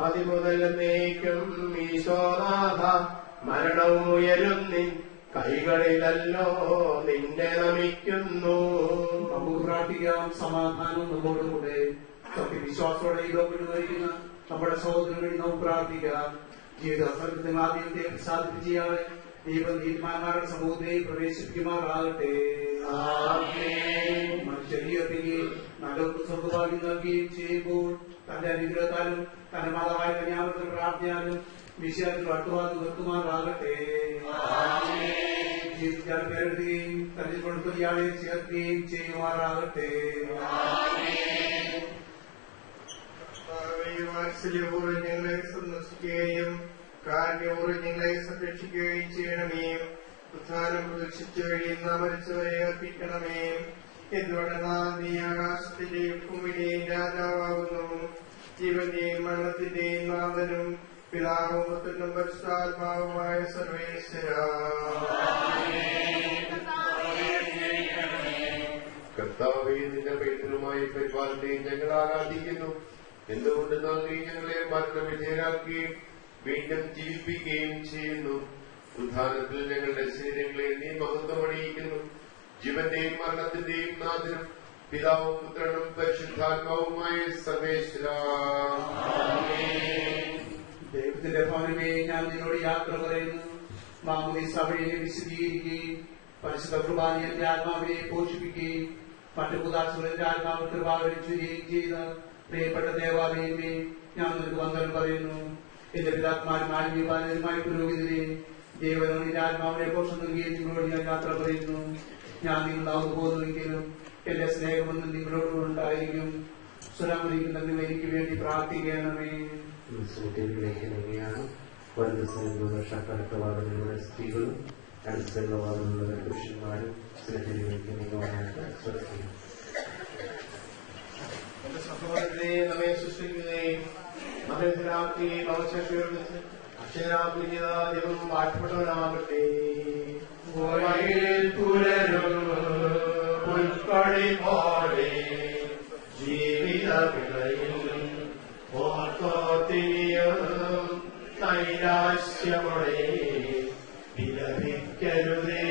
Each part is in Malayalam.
ആദിമുതൽ എന്നേക്കും ഈശോനാഥ മരണവും ഉയരുന്നിൻ കൈകളിലല്ലോ നിന്നെ നമിക്കുന്നു. നമുക്ക് പ്രാർത്ഥിക്കാം. സമാധാനം നമ്മോടുകൂടെ. സത്യവിശ്വാസത്തോടെ ഈ ലോകത്തിൽ വഹിക്കുന്ന നമ്മുടെ സഹോദരൻ വഴി നമുക്ക് പ്രാർത്ഥിക്കാം. ജീവിത സർഗത്തിൽ ആദ്യത്തെ സാധിപ്പിച്ചാൽ ദൈവം നീതിമാന്മാരുടെ സമൂഹത്തെ പ്രവേശിപ്പിക്കുമാറാകട്ടെ. ശരീരത്തിന് നല്ലൊരു സ്വർഗഭാഗ്യം നൽകുകയും ചെയ്യുമ്പോൾ തന്റെ അനുഗ്രഹത്താലും തന്റെ മാതാവായ കന്യാമൃത പ്രാർത്ഥിയാലും വിഷയത്തിൽ അടുത്തുവാൻ നിർത്തുമാറാകട്ടെ. ജീവിതത്തിൽ പേരെഴുതുകയും തന്റെ കൊടുപ്പതിയാളെ ചേർക്കുകയും ചെയ്യുമാറാകട്ടെ. വാത്സല്യപൂർവ്വം ഞങ്ങളെ സന്ദർശിക്കുകയും കാരുണ്യപൂർവ്വം ഞങ്ങളെ സംരക്ഷിക്കുകയും ചെയ്യണമേ. ഉത്ഥാനം പ്രതീക്ഷിച്ചു കഴിയുന്ന മരിച്ചവരെ അർപ്പിക്കണമേ. എന്തുകൊണ്ടെന്നാൽ നീ ആകാശത്തിന്റെയും ഭൂമിയുടെയും രാജാവാകുന്നു. ജീവന്റെയും മരണത്തിന്റെയും നാഥനും പിതാവും പുത്രനും പരിശുദ്ധാത്മാവുമായ സർവേശ്വരാ. കർത്താവേ, നിന്റെ പൈതൃകമായി പരിപാലനയും ഞങ്ങൾ ആരാധിക്കുന്നു. എന്തുകൊണ്ട് നീ ഞങ്ങളെ മരണവിധേയരാക്കുകയും വീണ്ടും ജീവിപ്പിക്കുകയും ചെയ്യുന്നു. ഉദ്ധാനത്തിൽ ഞങ്ങളുടെ ശരീരങ്ങളെ നീ മഹത്വമണിയിക്കുന്നു. ജീവന്റെയും മരണത്തിന്റെയും നാഥനും പിതാവും പുത്രനും പരിശുദ്ധാത്മാവുമായ സർവേശ്വരാ. ദൈവത്തിന്റെ ഭവനമേ, ഞാൻ നിന്നോട് യാത്ര പറയുന്നു. മാമോദീസ വഴിയെ വിശദീകരിക്കുകയും പരിശുദ്ധ കുർബാന എന്റെ ആത്മാവിനെ പോഷിപ്പിക്കുകയും മറ്റു ഉദാസുരന്റെ ആത്മാവ് കൃപാവരിച്ചുകയും ചെയ്ത പ്രിയപ്പെട്ട ദേവാലയമേ, ഞാൻ നിനക്ക് വന്ദനം പറയുന്നു. എന്റെ പിതാക്കന്മാരും ആത്മീയപാലകരുമായ പുരോഹിതരെ, ദേവന്റെ ആത്മാവിനെ പോഷം നൽകുകയും നിങ്ങളോട് ഞാൻ യാത്ര പറയുന്നു. ഞാൻ നിങ്ങളാവുന്നു പോകുന്നുവെങ്കിലും എന്റെ സ്നേഹമൊന്നും നിങ്ങളോട് ഉണ്ടായിരിക്കും. സുരാമരിക്കുന്ന നിങ്ങൾ എനിക്ക് വേണ്ടി പ്രാർത്ഥിക്കണമേ. സ്ത്രീകളും അടുത്തുള്ള പുരുഷന്മാരും എന്റെ സഹോദരനെ നമ്മെ സൃഷ്ടിക്കുകയും മനസ്സിലാക്കുകയും അവശേഷിച്ച് അക്ഷരാകുഞ്ഞ ദൈവം വാഴ്ത്തപ്പെട്ടവനാകട്ടെ. പുൽക്കൊടി പോലെ ജീവിത പിഴയിൽ ഓർത്തോത്തിയും നൈരാശ്യമോടെ വിലപിക്കരുതേ.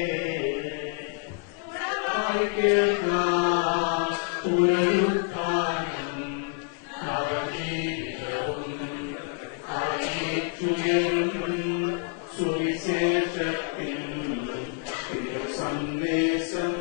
സുവിശേഷത്തിൻ സന്ദേശം.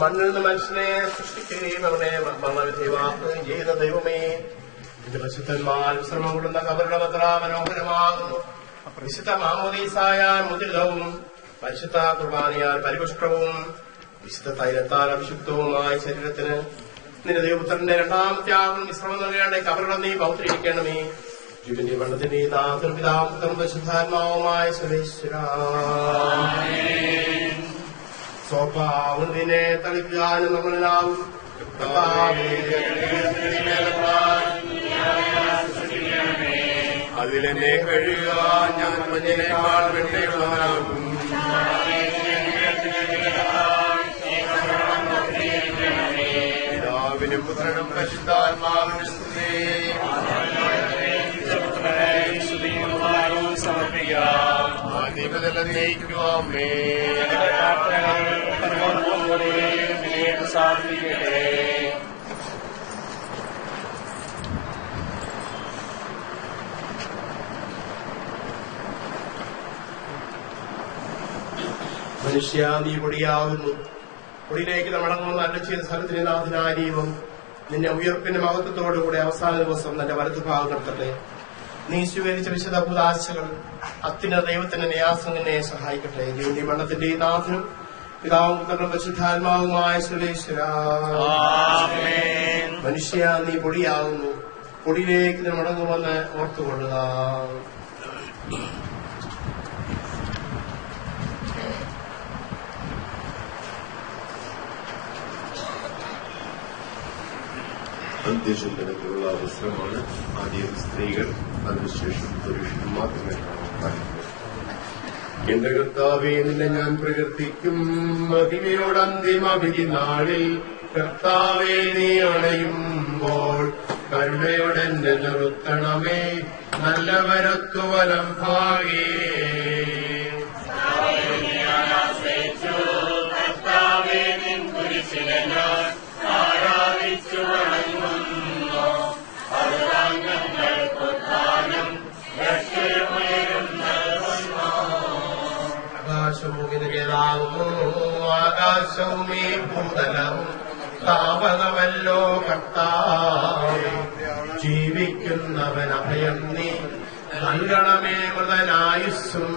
മണ്ണിൽ നിന്ന് മനുഷ്യനെ സൃഷ്ടിക്കുകയും അവനെ മരണവിധേയമാക്കുകയും ചെയ്ത ദൈവമേ, എന്റെ പരിശുദ്ധന്മാർ വിശ്രമം കൊള്ളുന്ന കബറുടെ പത്ര മനോഹരമാകുന്നു. വിശുദ്ധ മാമോദീസായാൽ മുദ്രിതവും പരിശുദ്ധ കുർബാനയാൽ പരിപുഷ്ടവും വിശുദ്ധ തൈലത്താൽ അഭിഷിക്തവുമായ ശരീരത്തിന് നിന്റെ ദൈവപുത്രന്റെ രണ്ടാമത്തെ ആകും വിശ്രമം നൽകേണ്ട കബറുടെ നീ പൗത്രീകരിക്കണമേ. ജീവന്റെ വെള്ളത്തിന്റെ നാഥനും പിതാവും പരിശുദ്ധാത്മാവുമായ സർവേശ്വര സ്വഭാവത്തിനെ തളിക്കാനും നമ്മളെല്ലാവരും അതിലെന്നെ കഴിയുക, ഞാൻ മഞ്ഞിനേക്കാൾ വെണ്ണയുള്ളവനാകും. പിതാവിനും പുത്രനും പരിശുദ്ധാത്മാവിനും സ്തുതി. ആദ്യമതെല്ലാം നയിക്കുവാമേ. മനുഷ്യ നീ പൊടിയാകുന്നു, പൊടിയിലേക്ക് മടങ്ങുന്ന അല്ല ചെയ്ത സ്ഥലത്തിന് നാഥനായ ദൈവം നിന്റെ ഉയർപ്പിന്റെ മഹത്വത്തോടുകൂടെ അവസാന ദിവസം നിന്റെ വലതുഭാഗം നിർത്തട്ടെ. നീ സ്വീകരിച്ച വിശുദ്ധ ഭൂതാശകൾ അത്യുന്ന ദൈവത്തിന്റെ ന്യാസം നിന്നെ സഹായിക്കട്ടെ. ജീവന്റെ മരണത്തിന്റെ നാഥനും പിതാവും പുത്രനും പരിശുദ്ധാത്മാവുമായ സർവേശ്വര മനുഷ്യ നീ പൊടിയാകുന്നു, പൊടിയിലേക്ക് മടങ്ങുമെന്ന് ഓർത്തുകൊള്ളുക. അന്ത്യശുദ്ധനത്തിലുള്ള അവസരമാണ്. ആദ്യം സ്ത്രീകൾ, അതിനുശേഷം പുരുഷന്മാർ. എന്റെ കർത്താവേ, നിന്നെ ഞാൻ പ്രകീർത്തിക്കും മഹിമയോട് അന്തിമവിധി നാളിൽ. കർത്താവേ, നീ അണയുമ്പോൾ കരുണയോടെ എന്നെ നിർത്തണമേ. നല്ലവരത്തു വലം ഭാഗേ ആകാശവും ഈ ഭൂതലവും താപകമല്ലോ കർത്താവേ. ജീവിക്കുന്നവൻ അഭയം നീ നൽകണമേ മൃതനായുസ്സും.